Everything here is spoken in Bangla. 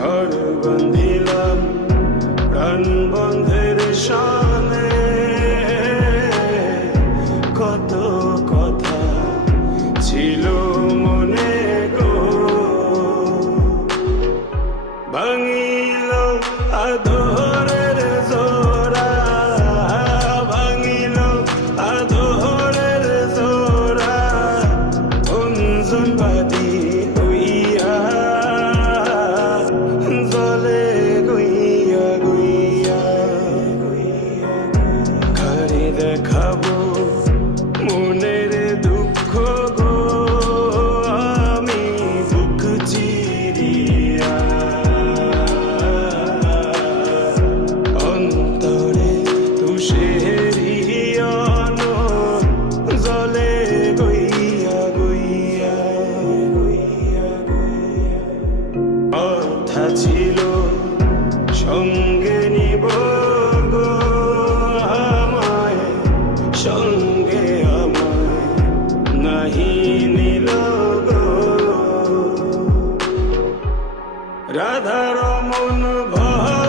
ঘর বান্ধিলাম প্রাণ বন্ধের শানে, কত কথা ছিল মনে গো, ভাঙিল আদরের জোড়া, ভাঙিল আদরের জোড়া, অঞ্জন বাদী হইয়া জলে গইয়া গইয়া, কারে দেখাবো মনের দুঃখ গো, আমি বুক চিরিয়া অন্তরে তুষেরিয়ন জলে গইয়া গইয়া গইয়া গইয়া, কথা ছিল সঙ্গে নিব গো আমায়, সঙ্গে আমায় নাহি নিল গো, রাধার মন ভয়